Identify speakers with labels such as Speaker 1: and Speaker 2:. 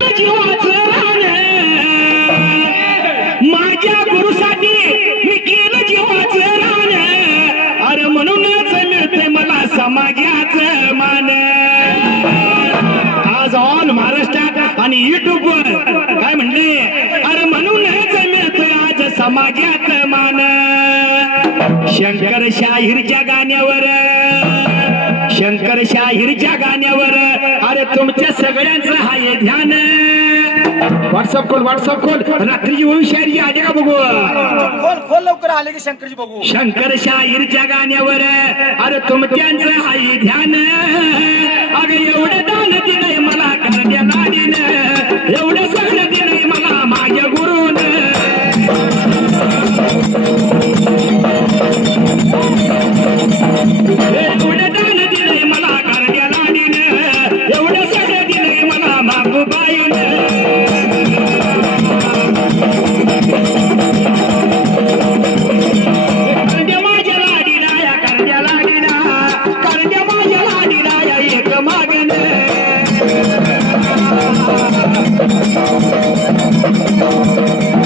Speaker 1: जीवाचं रान माझ्या गुरुसाठी मी केलं जीवाचं रान. अरे म्हणूनच मिळते मला समाजाचं मान. आज ऑल महाराष्ट्रात आणि युट्यूब वर काय म्हणले? अरे म्हणूनच मिळतोय आज समाजात मान. शंकर शाहीरच्या गाण्यावर. शंकर शाहीरच्या गाण्यावर. अरे तुमच्या सगळ्यांचं हाय ध्यान. व्हॉट्सअप खोल व्हॉट्सअप खोल. रात्रीची होऊन शायरी आली का बघू?
Speaker 2: खोल खोल लवकर आले की शंकरजी बघू.
Speaker 1: शंकर शाहीरच्या गाण्यावर. अरे तुमच्यांचं हाय ध्यान. अगं एवढं Thank you.